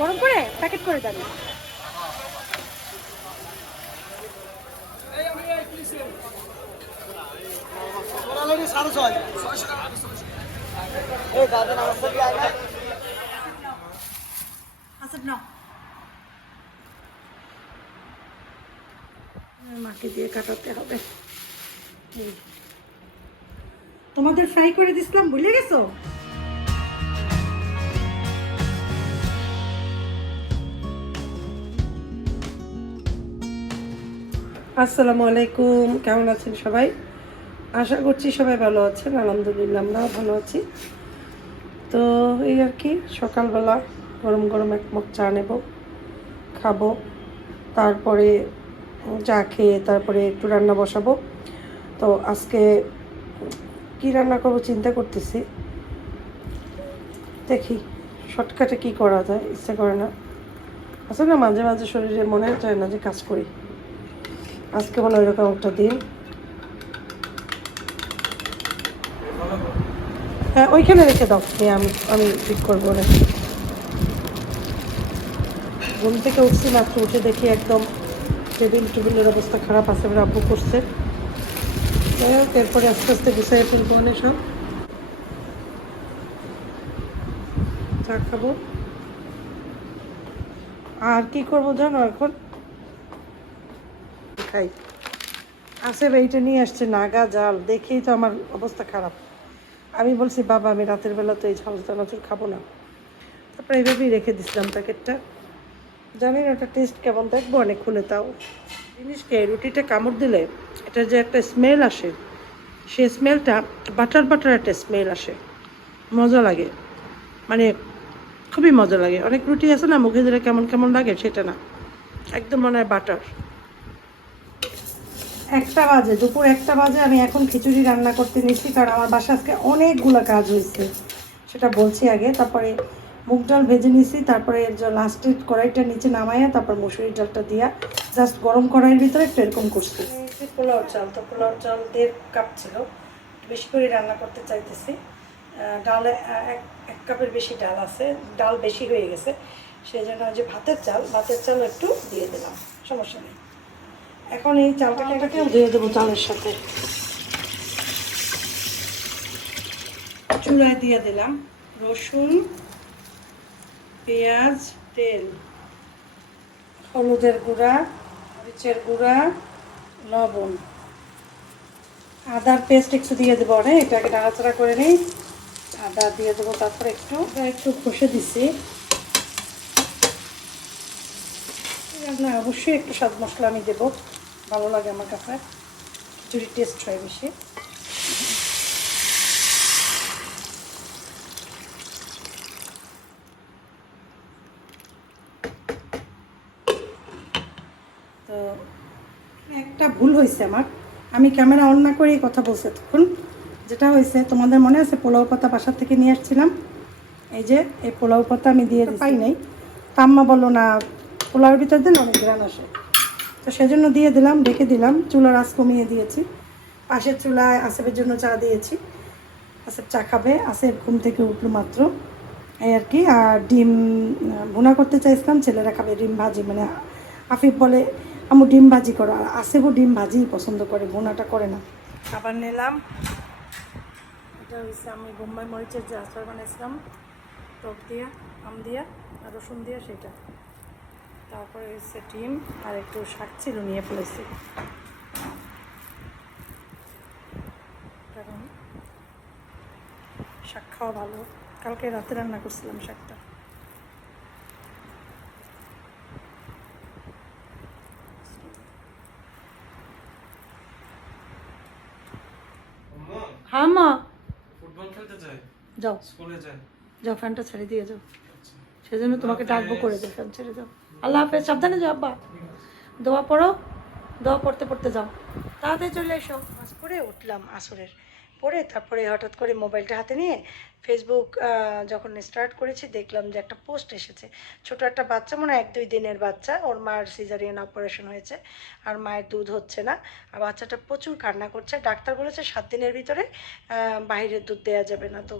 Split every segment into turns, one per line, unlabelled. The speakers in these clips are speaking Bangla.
গরম করে প্যাকেট করে দেন। মাকে দিয়ে কাটাতে হবে। তোমাদের ফ্রাই করে দিছিলাম, ভুলে গেছো? আসসালামু আলাইকুম, কেমন আছেন সবাই? আশা করছি সবাই ভালো আছেন, আলহামদুলিল্লাহ আমরাও ভালো আছি। তো এই আর কি, সকালবেলা গরম গরম এক মগ চা নেব, খাব, তারপরে চা খেয়ে তারপরে একটু রান্না বসাবো। তো আজকে কি রান্না করব চিন্তা করতেছি। দেখি, শর্টকাটে কি করা যায়, ইচ্ছে করে না। আসলে না, মাঝে মাঝে শরীরে মনে চায় না যে কাজ করি। আজকে মনে হয় এরকম একটা দিন। হ্যাঁ ওইখানে রেখে দাও। নিয়ে আমি আমি ঠিক করব না ঘুম থেকে উঠছি মাত্র উঠে দেখি একদম টেবিল টেবিলের অবস্থা খারাপ আছে এবার আব্বু করছে। এরপরে আস্তে আস্তে গুছাই ফেলব অনেক সব। চা খাব। আর কি করব জানো এখন? খাই। আসেফ এইটা নিয়ে আসছে নাগা জাল। দেখেই তো আমার অবস্থা খারাপ। আমি বলছি, বাবা, আমি রাতের বেলা তো এই ঝাল চানাচুর খাব না। তারপরে এইভাবেই রেখে দিছিলাম প্যাকেটটা। জানি না ওটা টেস্ট কেমন? দেখব অনেক খুলে তাও। জিনিসকে রুটিটা কামড় দিলে এটা যে একটা স্মেল আসে সেই স্মেলটা বাটার বাটার একটা স্মেল আসে। মজা লাগে। মানে খুবই মজা লাগে। অনেক রুটি আছে না, মুখে দিলে কেমন কেমন লাগে সেটা না। একদম মনে হয় বাটার। একটা বাজে, দুপুর একটা বাজে, আমি এখন খিচুড়ি রান্না করতে নিচ্ছি, কারণ আমার বাসা আজকে অনেকগুলো কাজ হয়েছে। সেটা বলছি আগে, তারপরে মুগ ডাল ভেজে নিছি, তারপরে লাস্টের কড়াইটা নিচে নামাইয়া, তারপর মুসুরি ডালটা দিয়া জাস্ট গরম কড়াইয়ের ভিতরে একটু এরকম করছি। পোলাও চাল, তো পোলাও চাল দেড় কাপ ছিল, বেশি করে রান্না করতে চাইতেছি। ডালে এক এক কাপের বেশি ডাল আছে, ডাল বেশি হয়ে গেছে, সেই জন্য যে ভাতের চাল ভাতের চাল একটু দিয়ে দিলাম, সমস্যা নেই। এখন এই চালটাকে এটাকেও দিয়ে দেবো চালের সাথে। চুলায় দিয়ে দিলাম রসুন পেঁয়াজ তেল। হলুদের গুঁড়া মরিচের গুঁড়া লবণ। আদার পেস্ট একটু দিয়ে দেবো অনেক এটাকে নাড়াচাড়া করে নিই। আদা দিয়ে দেবো তারপরে একটু। একটু ঘষে দিছি। না অবশ্যই একটু স্বাদ মশলা আমি দেবো। ভালো লাগে আমার কাছে। খিচুড়ির টেস্ট হয় বেশি। তো একটা ভুল হয়েছে আমার। আমি ক্যামেরা অন না করেই কথা বলছি তখন যেটা হয়েছে তোমাদের মনে আছে পোলাও পাতা বাসার থেকে নিয়ে আসছিলাম। এই যে এই পোলাও পাতা আমি দিয়ে পাই নাই তা আম্মা বলল না পোলাওর ভিতর দিলে অনেক গ্রান আসে। তো সেজন্য দিয়ে দিলাম রেখে দিলাম। চুলার আঁচ কমিয়ে দিয়েছি। পাশের চুলায় আসেফের জন্য চা দিয়েছি। আসেফ চা খাবে। আসেফ ঘুম থেকে উঠল মাত্র। এই আর কি। আর ডিম ভুনা করতে চাইছিলাম, ছেলেরা খাবে ডিম ভাজি। মানে আফিফ বলে আমু ডিম ভাজি করো। আর আসেফও ডিম ভাজিই পছন্দ করে, ভুনাটা করে না। খাবার নিলাম। এটা হচ্ছে আমি বোম্বাই মরিচের যে আচার বানিয়েছিলাম টক দিয়া, আম দিয়া, আর রসুন দিয়া, সেটা। তারপরে হচ্ছে ডিম আর একটু শাক ছিল নিয়ে ফেলেছি। কারণ শাক খাওয়া ভালো। কালকে রাতে রান্না করছিলাম শাকটা। হ্যাঁ মা।
ফুটবল খেলতে যায়?
যাও।
স্কুলে যায়?
যাও ফ্যানটা ছেড়ে দিয়ে যাও। সেজন্য তোমাকে ডাকবো করে দাও ফ্যান ছেড়ে যাও। আল্লাহ হাফেজ, সাবধানে যাও আব্বা। দোয়া পড়ো, দোয়া পড়তে পড়তে যাও। তাড়াতাড়ি চলে এসো। নামাজ পরে উঠলাম আসরের। পরে তারপরে হঠাৎ করে মোবাইলটা হাতে নিয়ে ফেসবুক যখন স্টার্ট করেছি, দেখলাম যে একটা পোস্ট এসেছে। ছোট একটা বাচ্চা, মনে এক দুই দিনের বাচ্চা। ওর মার সিজারিয়ান অপারেশন হয়েছে, আর মায়ের দুধ হচ্ছে না। আর বাচ্চাটা প্রচুর কান্না করছে। ডাক্তার বলেছে সাত দিনের ভিতরে বাইরের দুধ দেওয়া যাবে না। তো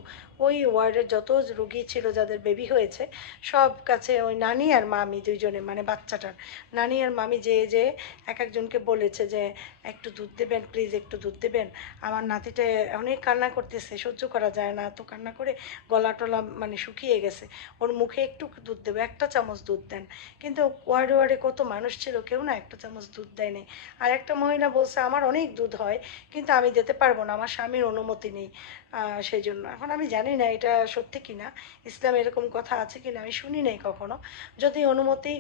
ওই ওয়ার্ডের যত রুগী ছিল, যাদের বেবি হয়েছে, সব কাছে ওই নানি আর মামি দুইজনে মানে বাচ্চাটার। নানি আর মামি যে যে এক একজনকে বলেছে যে, একটু দুধ দেবেন প্লিজ একটু দুধ দেবেন। আমার নাতিটা অনেক কান্না করতেছে, সহ্য করা যায় না। এত কান্না করে গলা টলা মানে শুকিয়ে গেছে। ওর মুখে একটু দুধ দেবো, একটা চামচ দুধ দেন। কিন্তু ওয়ার্ডে ওয়ার্ডে কত মানুষ ছিল, কেউ না একটা চামচ দুধ দেয়নি। আর একটা মহিলা বলছে, আমার অনেক দুধ হয়, কিন্তু আমি দিতে পারব না, আমার স্বামীর অনুমতি নেই। সেই জন্য। এখন আমি জানি না এটা সত্যি কি না ইসলাম এরকম কথা আছে কি না আমি শুনি নাই কখনো। যদি অনুমতি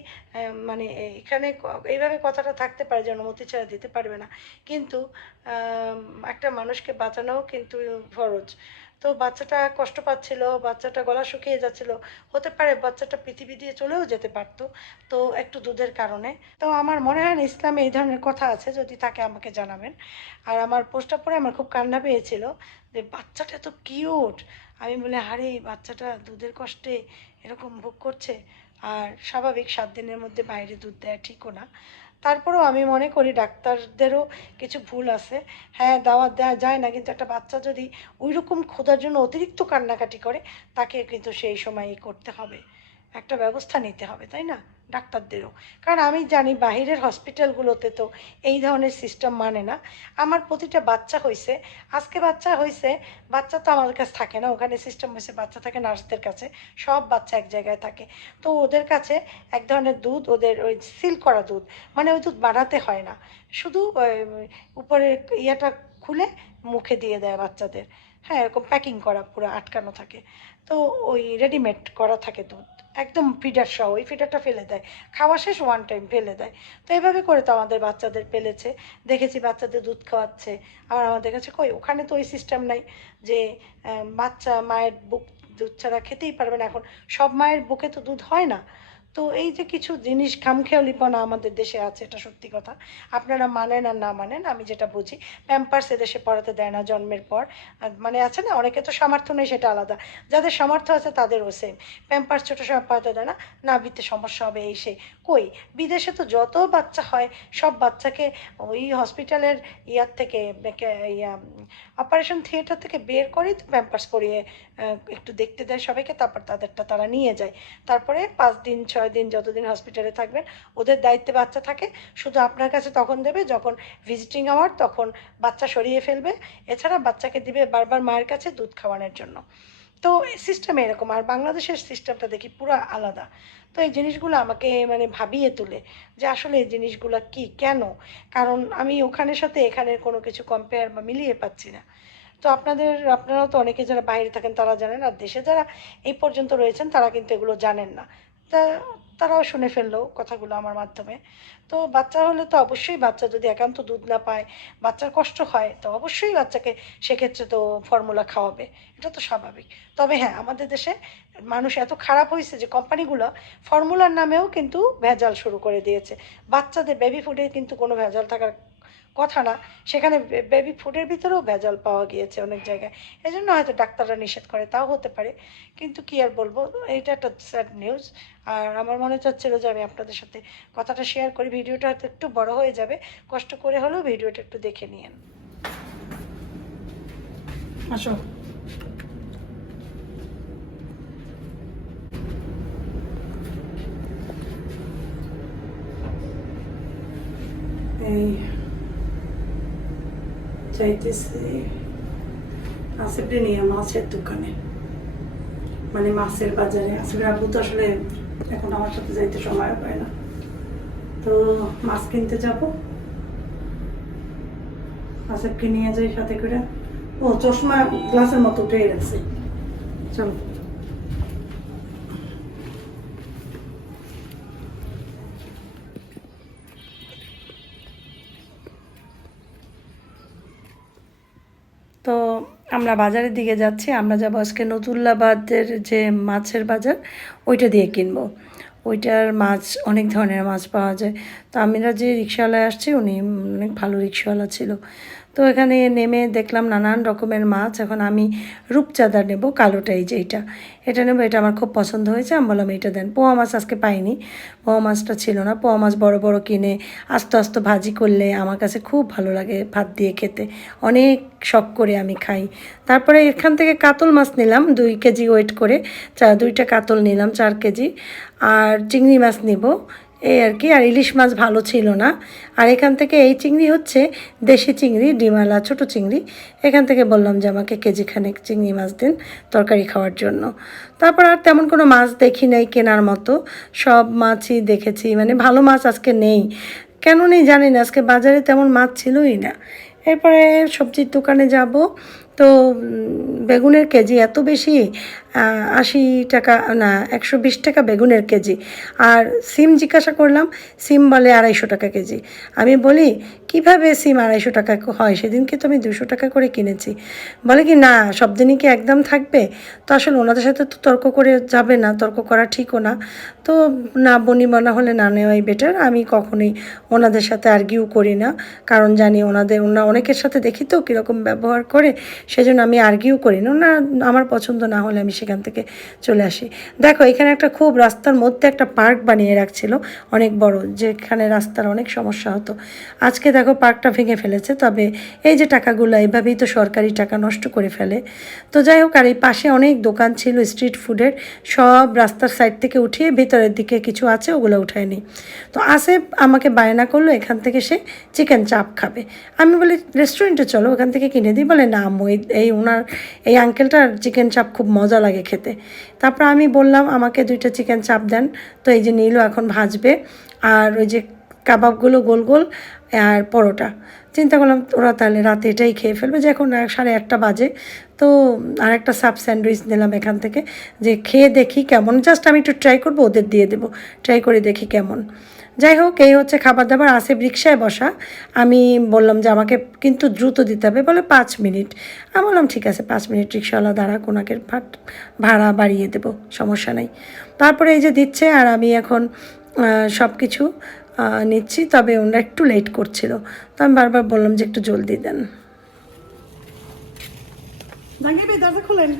মানে এখানে এইভাবে কথাটা থাকতে পারে যে অনুমতি ছাড়া দিতে পারবে না। কিন্তু একটা মানুষকে বাঁচানোও কিন্তু ফরজ। তো বাচ্চাটা কষ্ট পাচ্ছিল, বাচ্চাটা গলা শুকিয়ে যাচ্ছিল। হতে পারে বাচ্চাটা পৃথিবী দিয়ে চলেও যেতে পারতো, তো একটু দুধের কারণে। তো আমার মনে হয় না ইসলামে এই ধরনের কথা আছে, যদি তাকে আমাকে জানাবেন। আর আমার পোস্টটা পরে আমার খুব কান্না পেয়েছিল যে, বাচ্চাটা তো কিউট। আমি বলে হারে বাচ্চাটা দুধের কষ্টে এরকম ভোগ করছে। আর স্বাভাবিক সাত দিনের মধ্যে বাইরে দুধ দেয় ঠিকও না। তারপরেও আমি মনে করি ডাক্তারদেরও কিছু ভুল আছে। হ্যাঁ দাওয়াত দেওয়া যায় না, কিন্তু একটা বাচ্চা যদি ওই রকম খোঁজার জন্য অতিরিক্ত কান্নাকাটি করে, তাকে কিন্তু সেই সময় করতে হবে। একটা ব্যবস্থা নিতে হবে তাই না? ডাক্তারদেরও। কারণ আমি জানি বাহিরের হসপিটালগুলোতে তো এই ধরনের সিস্টেম মানে না। আমার প্রতিটা বাচ্চা হয়েছে আজকে বাচ্চা হয়েছে বাচ্চা তো আমাদের কাছে থাকে না। ওখানে সিস্টেম হয়েছে বাচ্চা থাকে নার্সদের কাছে সব বাচ্চা এক জায়গায় থাকে। তো ওদের কাছে এক ধরনের দুধ ওদের ওই সিল করা দুধ মানে ওই দুধ বাড়াতে হয় না। শুধু আহ, উপরে ইয়েটা খুলে মুখে দিয়ে দেয় বাচ্চাদের। হ্যাঁ এরকম প্যাকিং করা পুরো আটকানো থাকে। তো ওই রেডিমেড করা থাকে দুধ। একদম ফিডার সহ, ওই ফিডারটা ফেলে দেয়। খাওয়া শেষ ওয়ান টাইম ফেলে দেয়। তো এভাবে করে তো আমাদের বাচ্চাদের পেলেছে। দেখেছি বাচ্চাদের দুধ খাওয়াচ্ছে। আবার আমাদের কাছে কই, ওখানে তো ওই সিস্টেম নাই যে বাচ্চা, মায়ের বুক দুধ ছাড়া খেতেই পারবে না। এখন সব মায়ের বুকে তো দুধ হয় না। তো এই যে কিছু জিনিস খামখেয়ালিপনা আমাদের দেশে আছে, এটা সত্যি কথা। আপনারা মানেন আর না মানেন, আমি যেটা বুঝি। প্যাম্পার্স এদেশে পড়াতে দেয় না জন্মের পর। মানে আছে না, অনেকে তো সামর্থ্য নেই, সেটা আলাদা। যাদের সামর্থ্য আছে, তাদেরও সেম প্যাম্পার্স ছোটো সময় পড়াতে দেয় না নাভিতে সমস্যা হবে, এই সেই কই? বিদেশে তো যত বাচ্চা হয়, সব বাচ্চাকে ওই হসপিটালের ইয়ার থেকে ইয়া অপারেশন থিয়েটার থেকে বের করেই তো প্যাম্পার্স করিয়ে একটু দেখতে দেয় সবাইকে, তারপর তাদেরটা তারা নিয়ে যায়। তারপরে পাঁচ দিন ছয় দিন যতদিন হসপিটালে থাকবেন, ওদের দায়িত্বে বাচ্চা থাকে। শুধু আপনার কাছে তখন দেবে, যখন ভিজিটিং আওয়ার তখন বাচ্চা সরিয়ে ফেলবে। এছাড়া বাচ্চাকে দিবে বারবার মায়ের কাছে দুধ খাওয়ানোর জন্য। তো সিস্টেম এরকম, আর বাংলাদেশের সিস্টেমটা দেখি পুরো আলাদা। তো এই জিনিসগুলো আমাকে মানে ভাবিয়ে তোলে যে আসলে এই জিনিসগুলো কি, কেন? কারণ আমি ওখানের সাথে এখানের কোনো কিছু কম্পেয়ার বা মিলিয়ে পাচ্ছি না। তো আপনাদের, আপনারাও তো অনেকে যারা বাইরে থাকেন তারা জানেন, আর দেশে যারা এই পর্যন্ত রয়েছেন তারা কিন্তু এগুলো জানেন না। তা, তারাও শুনে ফেলল কথাগুলো আমার মাধ্যমে। তো বাচ্চা হলে তো অবশ্যই বাচ্চা যদি একান্ত দুধ না পায়, বাচ্চার কষ্ট হয়, তো অবশ্যই বাচ্চাকে সেক্ষেত্রে তো ফর্মুলা খাওয়াবে। এটা তো স্বাভাবিক। তবে হ্যাঁ আমাদের দেশে মানুষ এত খারাপ হয়েছে যে কোম্পানিগুলো ফর্মুলার নামেও কিন্তু ভেজাল শুরু করে দিয়েছে। বাচ্চাদের বেবি ফুডে কিন্তু কোনো ভেজাল থাকার কথা না। সেখানে বেবি ফুডের ভিতরেও ভেজাল পাওয়া গিয়েছে অনেক জায়গায়। এই জন্য হয়তো ডাক্তাররা নিষেধ করে, তাও হতে পারে। কিন্তু কি আর বলব এইটা একটা স্যাড নিউজ আর আমার মনে চাচ্ছিল যে আমি আপনাদের সাথে কথাটা শেয়ার করি। ভিডিওটা হয়তো একটু বড় হয়ে যাবে, কষ্ট করে হলেও ভিডিওটা একটু দেখে নিয়েন। আসো। এই চাইতেছি। আসিফকে নিয়ে মাছের দোকানে। মানে মাছের বাজারে। আসিফের আব্বু তো আসলে এখন আমার সাথে যাইতে সময় পায় না। তো মাছ কিনতে যাব। আসিফকে নিয়ে যাই সাথে করে। ও চশমা গ্লাসের মতো পেয়ে গেছে। চলো। আমরা বাজারের দিকে যাচ্ছি, আমরা যাব আজকে নতুল্লাবাদের যে মাছের বাজার, ওইটা দিয়ে কিনবো। ওইটার মাছ, অনেক ধরনের মাছ পাওয়া যায়। তো আমরা যে রিক্সাওয়ালায় আসছি, উনি অনেক ভালো রিক্সাওয়ালা ছিল। তো এখানে নেমে দেখলাম নানান রকমের মাছ। এখন আমি রূপচাঁদা নেব কালোটাই যে এটা। এটা নেব, এটা আমার খুব পছন্দ হয়েছে। আমি বললাম, এটা দেন। পোয়া মাছ আজকে পাইনি। পোয়া মাছটা ছিল না। পোয়া মাছ বড় বড় কিনে আস্তে আস্তে ভাজি করলে আমার কাছে খুব ভালো লাগে ভাত দিয়ে খেতে। অনেক শখ করে আমি খাই। তারপরে এখান থেকে কাতল মাছ নিলাম, দুই কেজি ওয়েট করে। চা, দুইটা কাতল নিলাম, চার কেজি। আর চিংড়ি মাছ নিব। এই আর কি, আর ইলিশ মাছ ভালো ছিল না। আর এখান থেকে এই চিংড়ি হচ্ছে দেশি চিংড়ি ডিমালা ছোট চিংড়ি। এখান থেকে বললাম যে আমাকে কেজি খানেক চিংড়ি মাছ দিন তরকারি খাওয়ার জন্য। তারপর আর তেমন কোনো মাছ দেখি নাই কেনার মতো। সব মাছই দেখেছি মানে ভালো মাছ আজকে নেই। কেন নেই জানি না, আজকে বাজারে তেমন মাছ ছিলই না। এরপরে সবজির দোকানে যাব। তো বেগুনের কেজি এত বেশি? আশি টাকা, না, একশো বিশ টাকা বেগুনের কেজি। আর সিম জিজ্ঞাসা করলাম, সিম বলে আড়াইশো টাকা কেজি। আমি বলি, কীভাবে সিম আড়াইশো টাকা হয়? সেদিনকে তো আমি দুশো টাকা করে কিনেছি। বলে কি, না, সব দিনই কি একদম থাকবে? তো আসলে ওনাদের সাথে তো তর্ক করে যাবে না, তর্ক করা ঠিকও না। তো, না, বনি বনা হলে না নেওয়াই বেটার আমি কখনোই ওনাদের সাথে আর্গিউ করি না। কারণ জানি ওনাদের, ওনা অনেকের সাথে দেখি তো কীরকম ব্যবহার করে সেজন্য আমি আর্গিউ করি না ওনার আমার পছন্দ না হলে আমি সেখান থেকে চলে আসি। দেখো, এখানে একটা খুব রাস্তার মধ্যে একটা পার্ক বানিয়ে রাখছিল, অনেক বড়, যেখানে রাস্তার অনেক সমস্যা হতো। আজকে দেখো পার্কটা ভেঙে ফেলেছে, তবে এই যে টাকাগুলো এভাবেই তো সরকারি টাকা নষ্ট করে ফেলে। তো যাই হোক, আর এই পাশে অনেক দোকান ছিল স্ট্রিট ফুডের সব রাস্তার সাইড থেকে উঠিয়ে ভিতরের দিকে কিছু আছে, ওগুলো উঠায়নি তো আসে আমাকে বায়না করল, এখান থেকে সে চিকেন চাপ খাবে। আমি বলি রেস্টুরেন্টে চলো, ওখান থেকে কিনে দিই? বলে, না, আম্মু, এই- এই ওনার এই আঙ্কেলটার চিকেন চাপ খুব মজা লাগে খেতে। তারপর আমি বললাম, আমাকে দুইটা চিকেন চাপ দেন। তো এই যে নীলও এখন ভাজবে। আর ওই যে কাবাবগুলো গোল গোল, আর পরোটা। চিন্তা করলাম, ওরা তাহলে রাতে এটাই খেয়ে ফেলবে। যে এখন সাড়ে একটা বাজে। তো আর একটা সাব স্যান্ডউইচ নিলাম এখান থেকে, যে খেয়ে দেখি কেমন। জাস্ট আমি একটু ট্রাই করব, ওদের দিয়ে দেবো। ট্রাই করে দেখি কেমন। যাই হোক, এই হচ্ছে খাবার দাবার আসে রিক্সায় বসা। আমি বললাম যে আমাকে কিন্তু দ্রুত দিতে হবে। বলে, পাঁচ মিনিট। আমি বললাম, ঠিক আছে, পাঁচ মিনিট রিক্সাওয়ালা দাঁড়া কোনাকে ভাড়া বাড়িয়ে দেবো, সমস্যা নেই। তারপরে এই যে দিচ্ছে, আর আমি এখন সব কিছু নিচ্ছি। তবে ওনারা একটু লেট করছিল। তো আমি বারবার বললাম যে একটু জলদি দেন। খুলেন?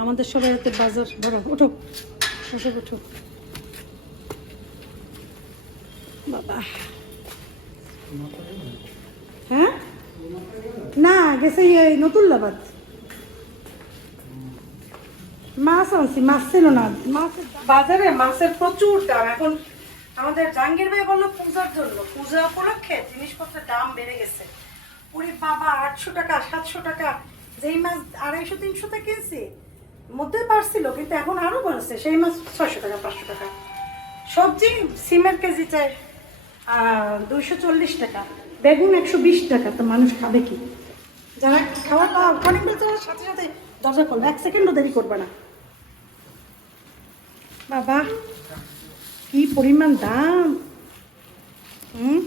আমাদের সবাই হাতে বাজার বড় উঠো বসে উঠো বাবা। হ্যাঁ? না, গেছে এই নতুন লাবাদ মাছ আনছি, মাছ ছিল না। মাছের বাজারে মাছের প্রচুর দাম। এখন আমাদের জাহাঙ্গীর ভাই বলল পূজার জন্য। পূজা উপলক্ষে জিনিসপত্রের দাম বেড়ে গেছে। ওরে বাবা, আটশো টাকা, সাতশো টাকা। যেই মাছ আড়াইশো তিনশোতে কিনছি মধ্যে পারছিল কিন্তু এখন আরও বাড়ছে, সেই মাছ ছয়শো টাকা, পাঁচশো টাকা। সবজি সিমের কেজি চাই দুইশো চল্লিশ টাকা, বেগুন একশো বিশ টাকা, তো মানুষ খাবে কি? যারা খাওয়া খাওয়ার অনেক বেচার সাথে সাথে দরজা করবে এক সেকেন্ডও দেরি করবে না। বাবা, কি পরিমাণ দাম। হুম?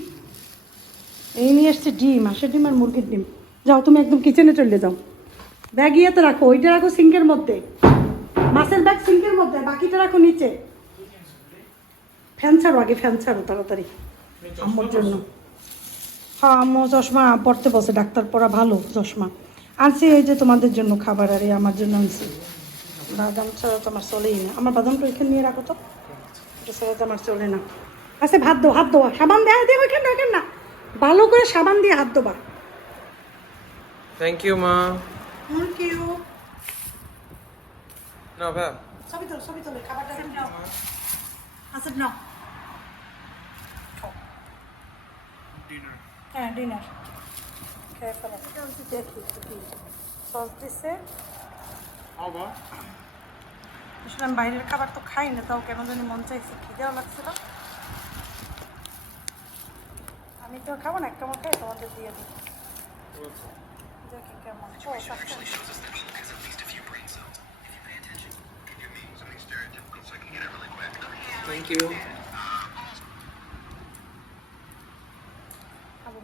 এই নিয়ে আসছে ডিম, হাঁসের ডিম আর মুরগির ডিম। যাও, তুমি একদম কিচেনে চলে যাও। ব্যাগ ইয়েতে রাখো, ওইটা রাখো সিঙ্কের মধ্যে। মাছের ব্যাগ সিঙ্কের মধ্যে, বাকিটা রাখো নিচে। ফ্যান ছাড়ো আগে, ফ্যান ছাড়ো তাড়াতাড়ি। আম্মুর জন্য। হ্যাঁ আম্মু চশমা পড়তে বসে, ডাক্তার পড়া ভালো চশমা। আনছি এই যে তোমাদের জন্য খাবার, আর আমার জন্য আনছি। বাদাম ছাড়া তো আমার চলেই না। আমার বাদামটা ওইখানে নিয়ে রাখো তো। ছাড়া তো আমার চলে না। আচ্ছা ভাত দো হাত দোয়া সাবান দেওয়া দিয়ে ওইখানে না ওইখানে না। ভালো করে সাবান দিয়ে হাত দোবা
থ্যাংক ইউ মা।
থ্যাংক ইউ
না ভাই
সবই তোলো সবই তোলো খাবারটা নাও। আচ্ছা নাও। খাও। হ্যাঁ ডিনার খেয়ে ফেলো। এটা হচ্ছে দেখি একটু কি সস দিচ্ছে
বাবা
আসলে আমি বাইরের খাবার তো খাই না তাও কেন জানি মন চাইছে খিদেও লাগছিল। আমি তো খাব না একটা মুখে তোমাদের দিয়ে দিই।
থ্যাংক ইউ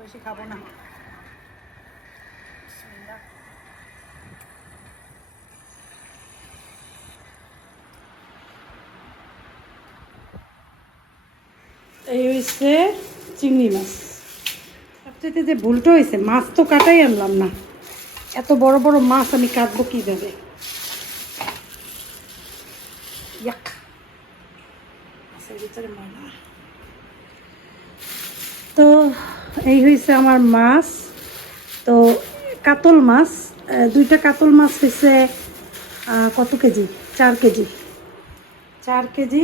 বেশি খাব না। এই হয়েছে চিংড়ি মাছ। সবচেয়ে যে ভুলটা হয়েছে মাছ তো কাটাই আনলাম না। এত বড় বড় মাছ আমি কাটবো কীভাবে? ইয়াক। তো এই হয়েছে আমার মাছ। তো কাতল মাছ দুইটা কাতল মাছ হয়েছে কত কেজি? চার কেজি। চার কেজি।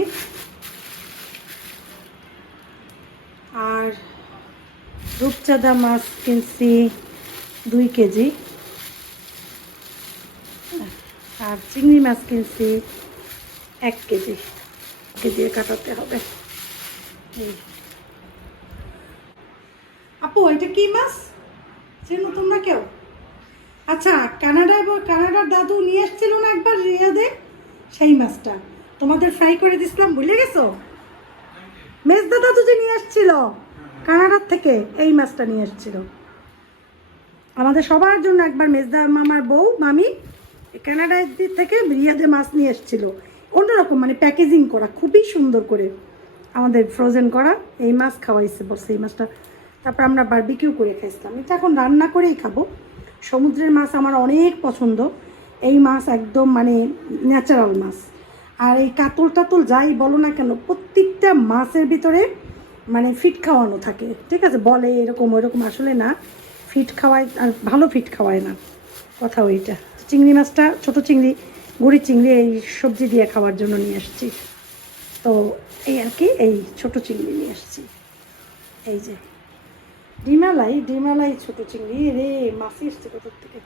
আর রূপচাঁদা মাছ কিনছি দুই কেজি। আর চিংড়ি মাছ কিনছি এক কেজি। কে দিয়ে কাটাতে হবে। আপু, এটা কি মাছ? চেনো তোমরা কেউ? আচ্ছা কানাডা কানাডার দাদু নিয়ে এসেছিল না একবার রিয়াদে? সেই মাছটা। তোমাদের ফ্রাই করে দিছিলাম, ভুলে গেছো? মেজদা দাদু যে নিয়ে এসেছিল, কানাডার থেকে, এই মাছটা নিয়ে এসেছিল। আমাদের সবার জন্য একবার মেজদা মামার বউ, মামি কানাডার দিক থেকে রিয়াদে মাছ নিয়ে এসেছিল। অন্যরকম মানে প্যাকেজিং করা, খুবই সুন্দর করে আমাদের ফ্রোজেন করা, এই মাছ খাওয়াইছে বলছে এই মাছটা। তারপর আমরা বারবিকিউ করে খাইছিলাম। এটা এখন রান্না করেই খাব। সমুদ্রের মাছ আমার অনেক পছন্দ। এই মাছ একদম মানে ন্যাচারাল মাছ। আর এই কাতল টাতল যাই বলো না কেন, প্রত্যেকটা মাছের ভিতরে মানে ফিট খাওয়ানো থাকে। ঠিক আছে? বলে এরকম, ওইরকম আসলে না। ফিট খাওয়ায়, আর ভালো ফিট খাওয়ায় না। কথা ওইটা। চিংড়ি মাছটা, ছোট চিংড়ি, গুড়ি চিংড়ি, এই সবজি দিয়ে খাওয়ার জন্য নিয়ে আসছি। তো এই আর কি, এই ছোট চিংড়ি নিয়ে আসছি। এই যে, ডিমালাই ডিমালাই ছোট চিংড়ি। রে মাছই এসছে কোথার থেকে?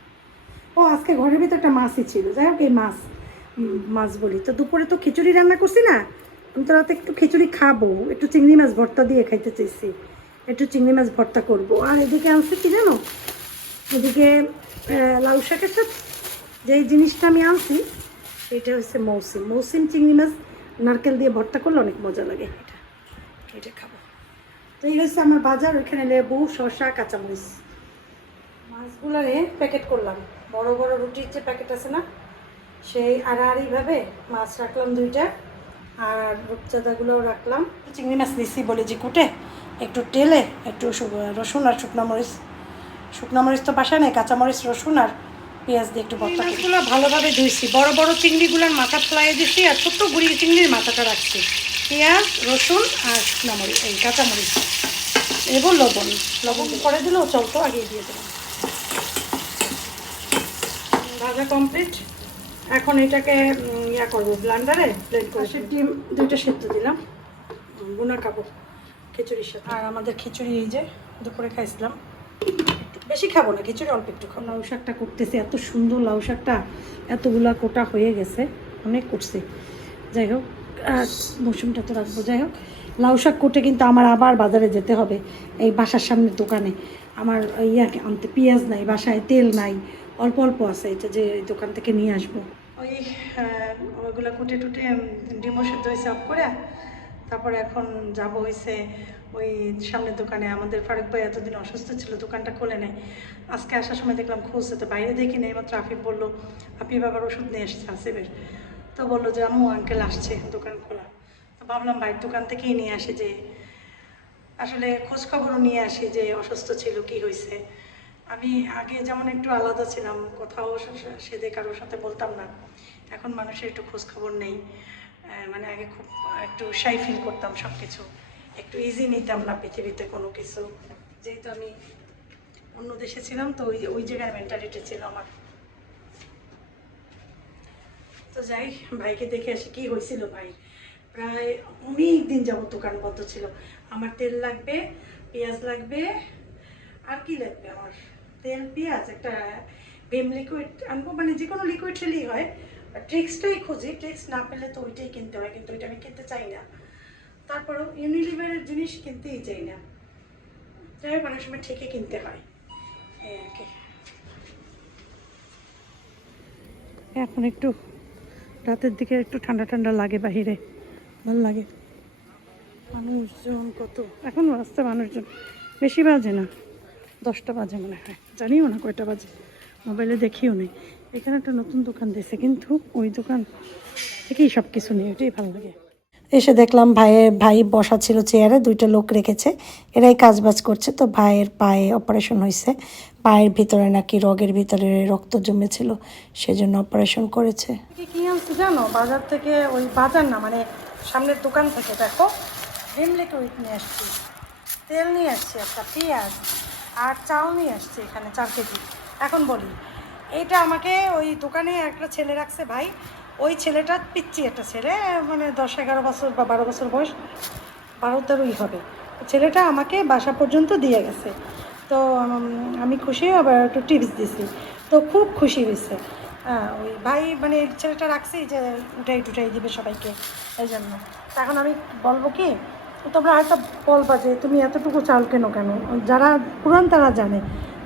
ও, আজকে ঘরের ভিতরে একটা মাছই ছিল। যাই হোক, এই মাছ মাছ বলি। তো দুপুরে তো খিচুড়ি রান্না করছি না? আমি তো রাতে একটু খিচুড়ি খাব। একটু চিংড়ি মাছ ভর্তা দিয়ে খাইতে চাইছি। একটু চিংড়ি মাছ ভর্তা করব। আর এদিকে আনছি কি জানো? এদিকে লাউ শাকের সাথে যেই জিনিসটা আমি আনছি সেটা হচ্ছে মৌসিম। মৌসিম চিংড়ি মাছ নারকেল দিয়ে ভর্তা করলে অনেক মজা লাগে এটা। এটা খাব। তো এই হচ্ছে আমার বাজার, ওইখানে লেবু, শসা, কাঁচামরিচ। মাছগুলারে প্যাকেট করলাম। বড় বড় রুটির যে প্যাকেট আছে না, সেই আড়াআড়িভাবে মাছ রাখলাম দুইটা, আর রূপচাঁদাগুলোও রাখলাম। চিংড়ি মাছ নিচ্ছি বলে যে কুটে, একটু তেলে, একটু রসুন আর শুকনো মরিচ। শুকনো মরিচ তো বাসায় নেই, কাঁচামরিচ, রসুন আর পেঁয়াজ দিয়ে একটু ভর্তা মাছগুলো ভালোভাবে ধুইছি। বড় বড় চিংড়িগুলোর মাথা ফ্লাই দিছি আর ছোট্ট গুড়ি চিংড়ির মাথাটা রাখছি। পেঁয়াজ রসুন আর শুকনো মরিচ এই কাঁচামরিচ। এবং লবণ। লবণ পরে দিলেও চলতো আগে দিয়ে দিলাম। ভাজা কমপ্লিট এখন এটাকে ইয়া করব ব্লান্ডারে ব্লেন্ড করে সে ডিম দুইটা সেদ্ধ দিলাম। বুনা খাব। খিচুড়ির সাথে। আর আমাদের খিচুড়ি এই যে দুপুরে খাইছিলাম। বেশি খাব না খিচুড়ি অল্প একটু খাব লাউ শাকটা করতেছে এত সুন্দর লাউ শাকটা এতগুলা কোটা হয়ে গেছে অনেক করছে। যাই হোক মৌসুমটা তো রাখব। যাই হোক লাউ শাক কোটে কিন্তু আমার আবার বাজারে যেতে হবে এই বাসার সামনের দোকানে। আমার ইয়াকে আনতে পেঁয়াজ নাই বাসায় তেল নাই অল্প অল্প আছে এটা যে দোকান থেকে নিয়ে আসব। ওই ওইগুলো কুটে টুটে ডিমো সেদ্ধ হয়েছে অফ করে। তারপরে এখন যাব হয়েছে ওই সামনের দোকানে, আমাদের ফারুক ভাই এতদিন অসুস্থ ছিল, দোকানটা খুলে নেয় আজকে আসার সময় দেখলাম খুঁজছে তো বাইরে দেখি নেই, মাত্র আফিফ বলল আপনি বাবার ওষুধ নিয়ে এসছে, আসিফের। তো বলল যে, আম্মু আঙ্কেল আসছে দোকান খোলা। তো ভাবলাম ভাইয়ের দোকান থেকেই নিয়ে আসে যে, আসলে খোঁজখবরও নিয়ে আসি যে, অসুস্থ ছিল, কি হয়েছে আমি আগে যেমন একটু আলাদা ছিলাম, কোথাও সেদে কারোর সাথে বলতাম না। এখন মানুষের একটু খোঁজখবর নেই। মানে আগে খুব একটু শাই ফিল করতাম সব কিছু একটু ইজি নিতাম না পৃথিবীতে কোনো কিছু। যেহেতু আমি অন্য দেশে ছিলাম, তো ওই ওই জায়গার মেন্টালিটি ছিল আমার। তো যাই, ভাইকে দেখে আসি কি হয়েছিল ভাই। প্রায় অনেক দিন যাবত দোকান বন্ধ ছিল। আমার তেল লাগবে, পেঁয়াজ লাগবে, আর কি লাগবে আমার? তেল, পেঁয়াজ, একটা ভিম লিকুইড আনব মানে যে কোনো লিকুইড খেলেই হয়। ট্রিক্সটাই খুঁজি ট্রিক্স না পেলে তো ওইটাই কিনতে হয়, কিন্তু ওইটা আমি কিনতে চাই না। তারপরেও ইউনিলিভারের জিনিস কিনতেই চাই না। যাই হোক, অনেক সময় ঠিকই কিনতে হয়। কি এখন একটু রাতের দিকে একটু ঠান্ডা ঠান্ডা লাগে বাহিরে। ভালো লাগে। মানুষজন কত। এখন আসতে মানুষজন। বেশি বাজে না। দশটা বাজে মনে হয়। জানিও না কয়টা বাজে। মোবাইলে দেখিও নেই। এখানে একটা নতুন দোকান দিয়েছে, কিন্তু ওই দোকান থেকেই সব কিছু নেই ওইটাই ভালো লাগে। এসে দেখলাম ভাইয়ের ভাই বসা ছিল চেয়ারে, দুইটা লোক রেখেছে। এরাই কাজ বাজ করছে। তো ভাইয়ের পায়ে অপারেশন হয়েছে পায়ের ভিতরে নাকি রগের ভিতরে রক্ত জমেছিল, সেজন্য অপারেশন করেছে। কি আনছি জানো? বাজার থেকে ওই বাজার না মানে সামনের দোকান থেকে, দেখো। ভিম লিকুইড নিয়ে আসছি। তেল নিয়ে আসছি, একটা পেঁয়াজ আর চাল নিয়ে আসছি এখানে, চার কেজি। এখন বলি এটা আমাকে ওই দোকানে একটা ছেলে রাখছে ভাই। ওই ছেলেটা পিচ্ছি একটা ছেলে মানে দশ এগারো বছর বা বারো বছর বয়স, বারো তেরোই হবে। ছেলেটা আমাকে বাসা পর্যন্ত দিয়ে গেছে। তো আমি খুশি, আবার একটু টিপস দিছি। তো খুব খুশি হয়েছে। হ্যাঁ ওই ভাই মানে ছেলেটা রাখছি যে উঠাই টুটাই দিবে সবাইকে, এই জন্য। এখন আমি বলব কি, তোমরা হয়তো বলবা যে তুমি এতটুকু চাল কেন কেন? যারা পুরান তারা জানে,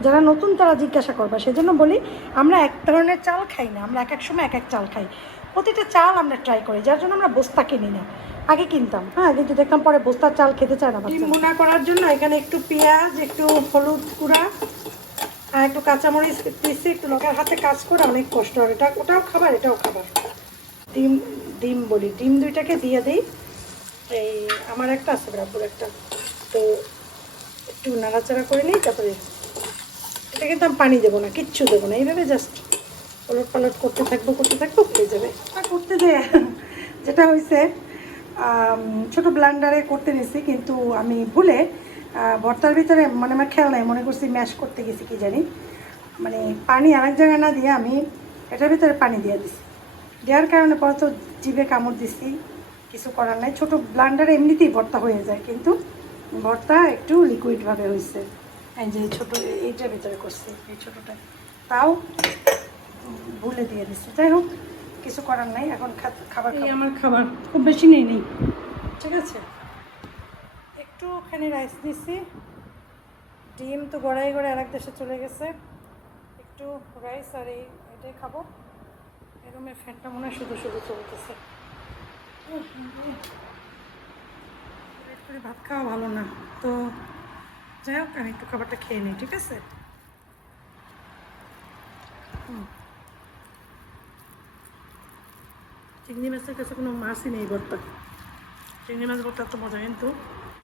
যারা নতুন তারা জিজ্ঞাসা করবা। সেজন্য বলি, আমরা এক ধরনের চাল খাই না, আমরা এক এক সময় এক এক চাল খাই। প্রতিটা চাল আমরা ট্রাই করি যার জন্য আমরা বস্তা কিনি না। আগে কিনতাম হ্যাঁ কিন্তু দেখতাম পরে বস্তার চাল খেতে চায় না ডিম ভুনা করার জন্য এখানে একটু পেঁয়াজ একটু হলুদ গুঁড়া আর একটু কাঁচামরিচ পিসি একটু লঙ্কার হাতে কাজ করে অনেক কষ্ট হয় এটা ওটাও খাবার এটাও খাবার। ডিম ডিম বলি ডিম দুইটাকে দিয়ে দিই। এই আমার একটা আছে বরাবর একটা। তো একটু নাড়াচাড়া করে নিই তারপরে এটা কিন্তু আমি পানি দেবো না কিচ্ছু দেবো না এইভাবে জাস্ট পলট পালট করতে থাকব করতে থাকব, হয়ে যাবে। আর করতে যে যেটা হয়েছে ছোট ব্লান্ডারে করতে নিছি, কিন্তু আমি ভুলে ভর্তার ভিতরে মানে আমার খেয়াল নাই, মনে করছি ম্যাশ করতে গেছি, কি জানি। মানে পানি আরেক জায়গায় না দিয়ে আমি এটার ভিতরে পানি দিয়ে দিছি। দেওয়ার কারণে পরে তো জিভে কামড় দিছি, কিছু করার নাই। ছোট ব্লান্ডারে এমনিতেই ভর্তা হয়ে যায়, কিন্তু ভর্তা একটু লিকুইডভাবে হয়েছে এই যে ছোটো, এইটার ভিতরে করছি, এই ছোটোটা তাও ভুলে দিয়ে দিচ্ছি। যাই হোক কিছু করার নাই এখন খাবার এই আমার খাবার খুব বেশি নেই নেই। ঠিক আছে? একটুখানি রাইস দিছি ডিম তো গড়াই গড়ে আরেক দেশে চলে গেছে। একটু রাইস আর এই এটাই খাব। এই ফ্যানটা মনে হয় শুধু শুধু চলতেছে। করে ভাত খাওয়া ভালো না। তো যাই হোক আমি একটু খাবারটা খেয়ে নিই ঠিক আছে? হুম। চিংড়ি মাছের কাছে কোনো মাছই নেই ভর্তা চিংড়ি মাছ ভর্তা তো মজা কিন্তু